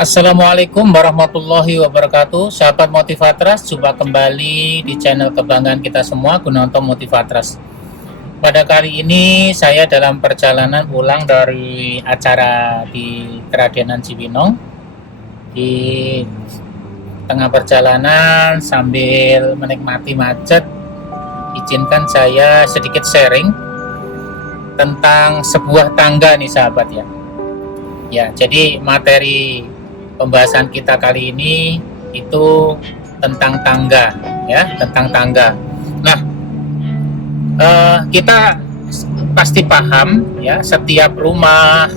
Assalamualaikum warahmatullahi wabarakatuh. Sahabat Motivatras, jumpa kembali di channel kebanggaan kita semua, Gunanto Motivatras. Pada kali ini saya dalam perjalanan pulang dari acara di Keradenan Cibinong. Di tengah perjalanan sambil menikmati macet, izinkan saya sedikit sharing tentang sebuah tangga nih sahabat ya. Ya, jadi materi pembahasan kita kali ini itu tentang tangga ya, tentang tangga. Nah, kita pasti paham ya, setiap rumah,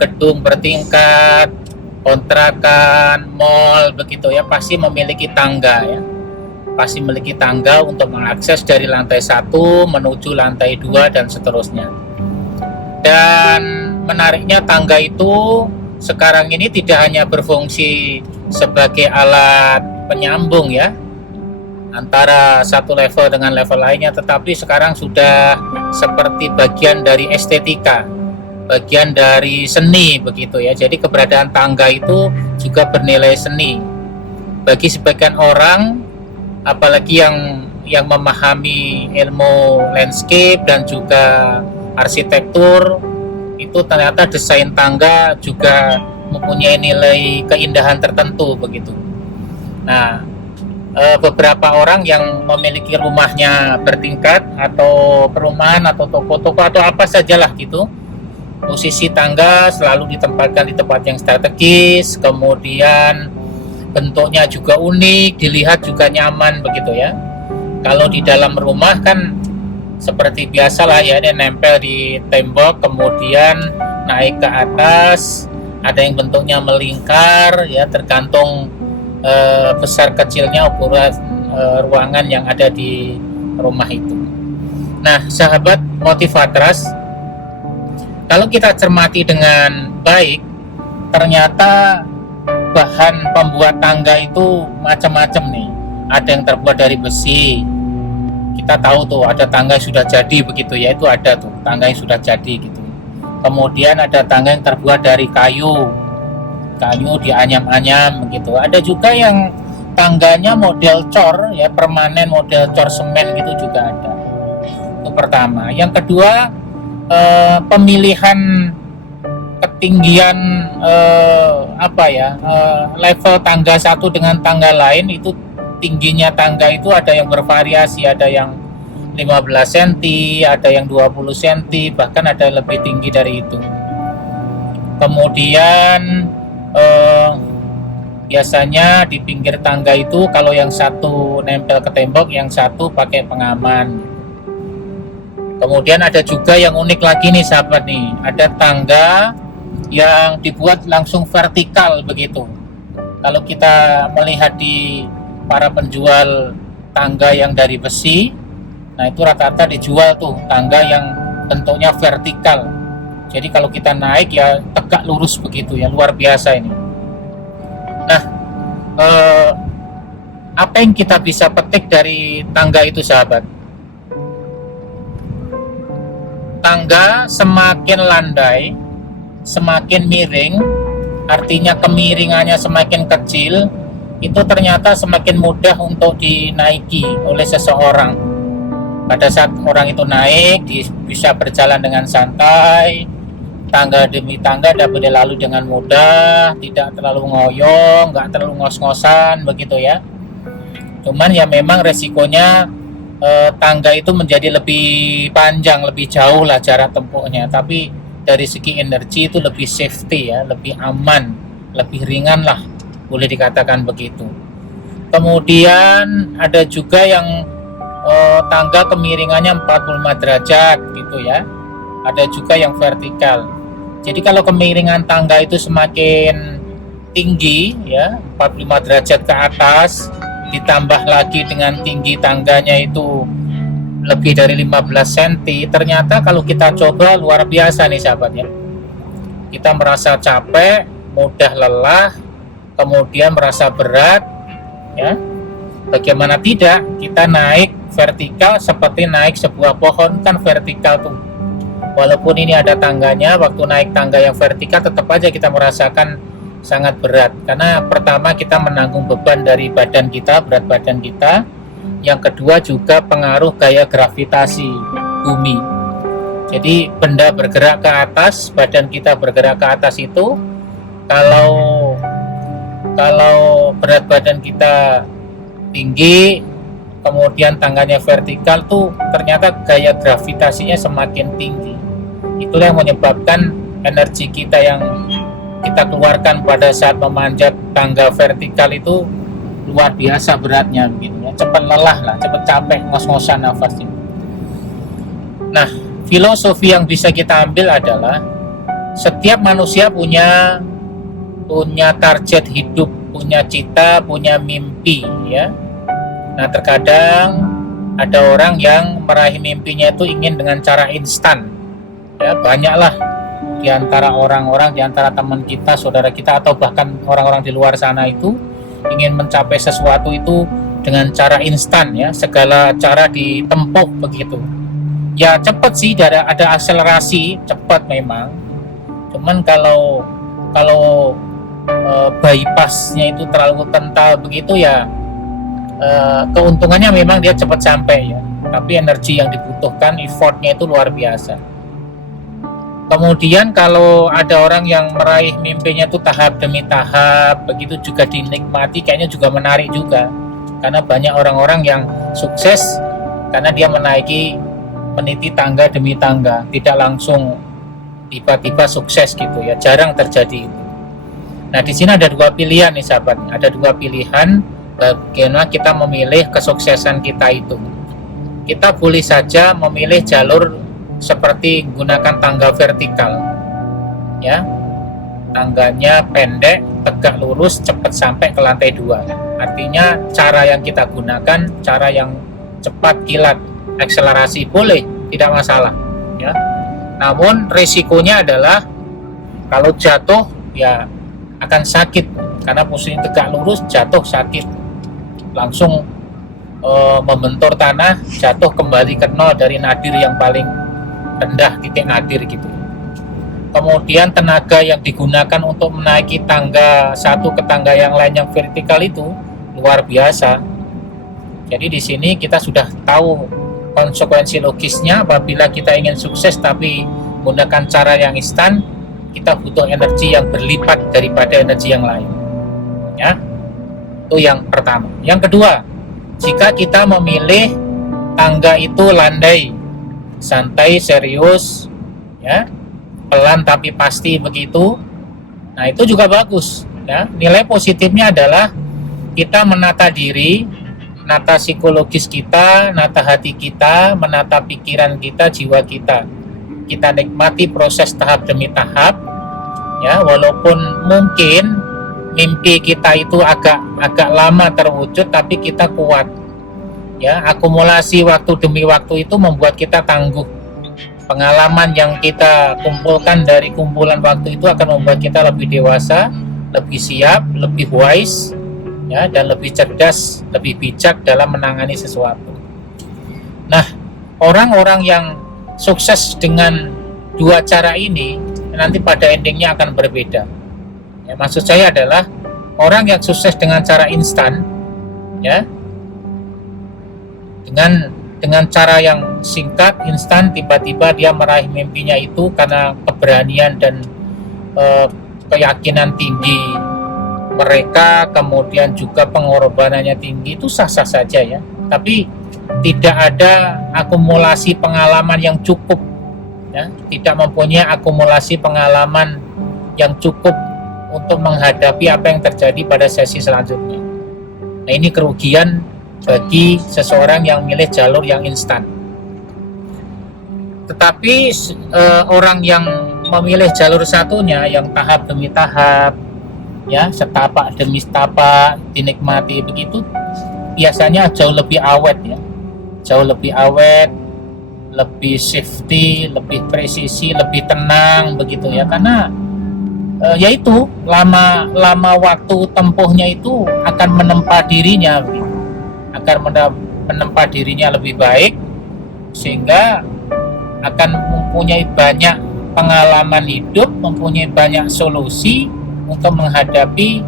gedung bertingkat, kontrakan, mall begitu ya, pasti memiliki tangga ya. Pasti memiliki tangga untuk mengakses dari lantai 1 menuju lantai 2 dan seterusnya. Dan menariknya tangga itu sekarang ini tidak hanya berfungsi sebagai alat penyambung ya antara satu level dengan level lainnya, tetapi sekarang sudah seperti bagian dari estetika, bagian dari seni begitu ya. Jadi keberadaan tangga itu juga bernilai seni bagi sebagian orang, apalagi yang memahami ilmu landscape dan juga arsitektur. Itu ternyata desain tangga juga mempunyai nilai keindahan tertentu begitu. Nah, beberapa orang yang memiliki rumahnya bertingkat atau perumahan atau toko-toko atau apa sajalah gitu, posisi tangga selalu ditempatkan di tempat yang strategis, kemudian bentuknya juga unik, dilihat juga nyaman begitu ya. Kalau di dalam rumah kan seperti biasa lah ya, dia nempel di tembok, kemudian naik ke atas, ada yang bentuknya melingkar ya, tergantung besar kecilnya ukuran ruangan yang ada di rumah itu. Nah, sahabat Motivatras, kalau kita cermati dengan baik, ternyata bahan pembuat tangga itu macam-macam nih. Ada yang terbuat dari besi. Kita tahu tuh ada tangga yang sudah jadi begitu ya, itu ada tuh tangga yang sudah jadi gitu. Kemudian ada tangga yang terbuat dari kayu dianyam-anyam begitu. Ada juga yang tangganya model cor ya, permanen model cor semen gitu juga ada. Itu pertama. Yang kedua, pemilihan ketinggian level tangga satu dengan tangga lain itu, tingginya tangga itu ada yang bervariasi, ada yang 15 cm, ada yang 20 cm, bahkan ada yang lebih tinggi dari itu. Kemudian biasanya di pinggir tangga itu kalau yang satu nempel ke tembok, yang satu pakai pengaman. Kemudian ada juga yang unik lagi nih sahabat nih, ada tangga yang dibuat langsung vertikal begitu. Kalau kita melihat di para penjual tangga yang dari besi, nah itu rata-rata dijual tuh tangga yang bentuknya vertikal. Jadi kalau kita naik ya tegak lurus begitu ya, luar biasa ini. Nah, apa yang kita bisa petik dari tangga itu sahabat? Tangga semakin landai, semakin miring, artinya kemiringannya semakin kecil, itu ternyata semakin mudah untuk dinaiki oleh seseorang. Pada saat orang itu naik, bisa berjalan dengan santai, tangga demi tangga dapat dilalui dengan mudah, tidak terlalu ngoyong, nggak terlalu ngos-ngosan begitu ya. Cuman ya memang resikonya tangga itu menjadi lebih panjang, lebih jauh lah jarak tempuhnya, tapi dari segi energi itu lebih safety ya, lebih aman, lebih ringan lah, boleh dikatakan begitu. Kemudian ada juga yang tangga kemiringannya 45 derajat gitu ya. Ada juga yang vertikal. Jadi kalau kemiringan tangga itu semakin tinggi ya, 45 derajat ke atas, ditambah lagi dengan tinggi tangganya itu lebih dari 15 cm, ternyata kalau kita coba luar biasa nih sahabat ya. Kita merasa capek, mudah lelah, kemudian merasa berat ya. Bagaimana tidak, kita naik vertikal seperti naik sebuah pohon, kan vertikal tuh. Walaupun ini ada tangganya, waktu naik tangga yang vertikal tetap aja kita merasakan sangat berat. Karena pertama kita menanggung beban dari badan kita, berat badan kita. Yang kedua juga pengaruh gaya gravitasi bumi. Jadi benda bergerak ke atas, badan kita bergerak ke atas itu, kalau berat badan kita tinggi, kemudian tangannya vertikal tuh ternyata gaya gravitasinya semakin tinggi. Itulah yang menyebabkan energi kita yang kita keluarkan pada saat memanjat tangga vertikal itu luar biasa beratnya, gitu ya. Cepat lelah lah, cepat capek, ngos-ngosan nafasnya. Nah, filosofi yang bisa kita ambil adalah setiap manusia punya target hidup, punya cita, punya mimpi, ya. Nah, terkadang ada orang yang meraih mimpinya itu ingin dengan cara instan. Ya, banyaklah di antara orang-orang, di antara teman kita, saudara kita, atau bahkan orang-orang di luar sana itu ingin mencapai sesuatu itu dengan cara instan, ya. Segala cara ditempuh begitu. Ya cepat sih, ada akselerasi, cepat memang. Cuman kalau bypassnya itu terlalu kental begitu ya, keuntungannya memang dia cepat sampai, ya, tapi energi yang dibutuhkan, effortnya itu luar biasa. Kemudian kalau ada orang yang meraih mimpinya itu tahap demi tahap, begitu juga dinikmati, kayaknya juga menarik juga. Karena banyak orang-orang yang sukses karena dia meniti tangga demi tangga, tidak langsung tiba-tiba sukses gitu, ya, jarang terjadi itu. Nah, di sini ada dua pilihan nih sahabat, ada dua pilihan bagaimana kita memilih kesuksesan kita itu. Kita boleh saja memilih jalur seperti gunakan tangga vertikal, ya, tangganya pendek, tegak lurus, cepat sampai ke lantai 2. Artinya cara yang kita gunakan cara yang cepat, kilat, akselerasi boleh, tidak masalah, ya. Namun risikonya adalah kalau jatuh ya akan sakit, karena posisi tegak lurus, jatuh sakit, langsung membentur tanah, jatuh kembali ke nol dari nadir yang paling rendah, titik nadir gitu. Kemudian tenaga yang digunakan untuk menaiki tangga satu ke tangga yang lain yang vertikal itu luar biasa. Jadi di sini kita sudah tahu konsekuensi logisnya. Apabila kita ingin sukses tapi menggunakan cara yang instan, kita butuh energi yang berlipat daripada energi yang lain, ya. Itu yang pertama. Yang kedua, jika kita memilih tangga itu landai, santai, serius, ya, pelan tapi pasti begitu, nah itu juga bagus, ya. Nilai positifnya adalah kita menata diri, menata psikologis kita, menata hati kita, menata pikiran kita, jiwa kita. Kita nikmati proses tahap demi tahap, ya, walaupun mungkin mimpi kita itu agak lama terwujud, tapi kita kuat, ya. Akumulasi waktu demi waktu itu membuat kita tangguh. Pengalaman yang kita kumpulkan dari kumpulan waktu itu akan membuat kita lebih dewasa, lebih siap, lebih wise, ya, dan lebih cerdas, lebih bijak dalam menangani sesuatu. Nah, orang-orang yang sukses dengan dua cara ini nanti pada endingnya akan berbeda. Ya, maksud saya adalah orang yang sukses dengan cara instan, ya, dengan cara yang singkat, instan, tiba-tiba dia meraih mimpinya itu karena keberanian dan keyakinan tinggi mereka, kemudian juga pengorbanannya tinggi, itu sah-sah saja, ya. Tapi tidak ada akumulasi pengalaman yang cukup, ya, tidak mempunyai akumulasi pengalaman yang cukup untuk menghadapi apa yang terjadi pada sesi selanjutnya. Nah, ini kerugian bagi seseorang yang milih jalur yang instan. Tetapi orang yang memilih jalur satunya, yang tahap demi tahap, ya, setapak demi setapak, dinikmati begitu, biasanya jauh lebih awet, ya, jauh lebih awet, lebih safety, lebih presisi, lebih tenang begitu, ya, karena yaitu lama waktu tempuhnya itu akan menempa dirinya, begitu. Akan menempa dirinya lebih baik, sehingga akan mempunyai banyak pengalaman hidup, mempunyai banyak solusi, untuk menghadapi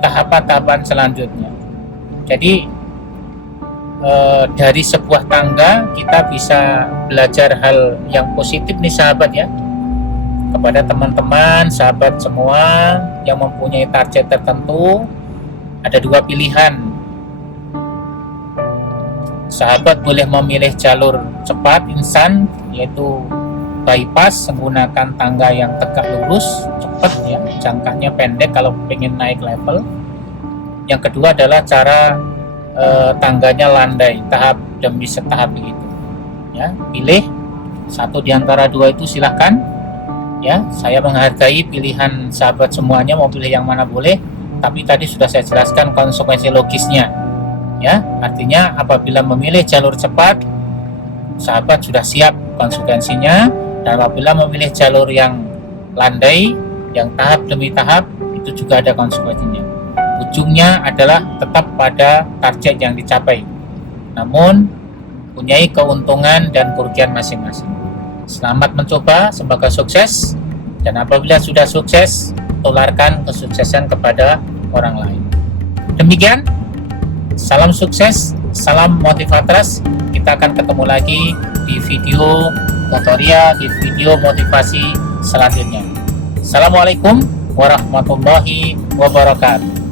tahapan-tahapan selanjutnya. Jadi dari sebuah tangga kita bisa belajar hal yang positif nih sahabat ya. Kepada teman-teman, sahabat semua yang mempunyai target tertentu, ada dua pilihan. Sahabat boleh memilih jalur cepat instan, yaitu bypass menggunakan tangga yang tegak lurus, cepat ya, jangkanya pendek kalau ingin naik level. Yang kedua adalah cara tangganya landai, tahap demi setahap begitu. Ya, pilih satu di antara dua itu silahkan. Ya, saya menghargai pilihan sahabat semuanya, mau pilih yang mana boleh. Tapi tadi sudah saya jelaskan konsekuensi logisnya. Ya, artinya apabila memilih jalur cepat, sahabat sudah siap konsekuensinya. Dan apabila memilih jalur yang landai, yang tahap demi tahap, itu juga ada konsekuensinya. Ujungnya adalah tetap pada target yang dicapai, namun punyai keuntungan dan kerugian masing-masing. Selamat mencoba, semoga sukses, dan apabila sudah sukses, tularkan kesuksesan kepada orang lain. Demikian, salam sukses, salam motivators. Kita akan ketemu lagi di video tutorial, di video motivasi selanjutnya. Assalamualaikum warahmatullahi wabarakatuh.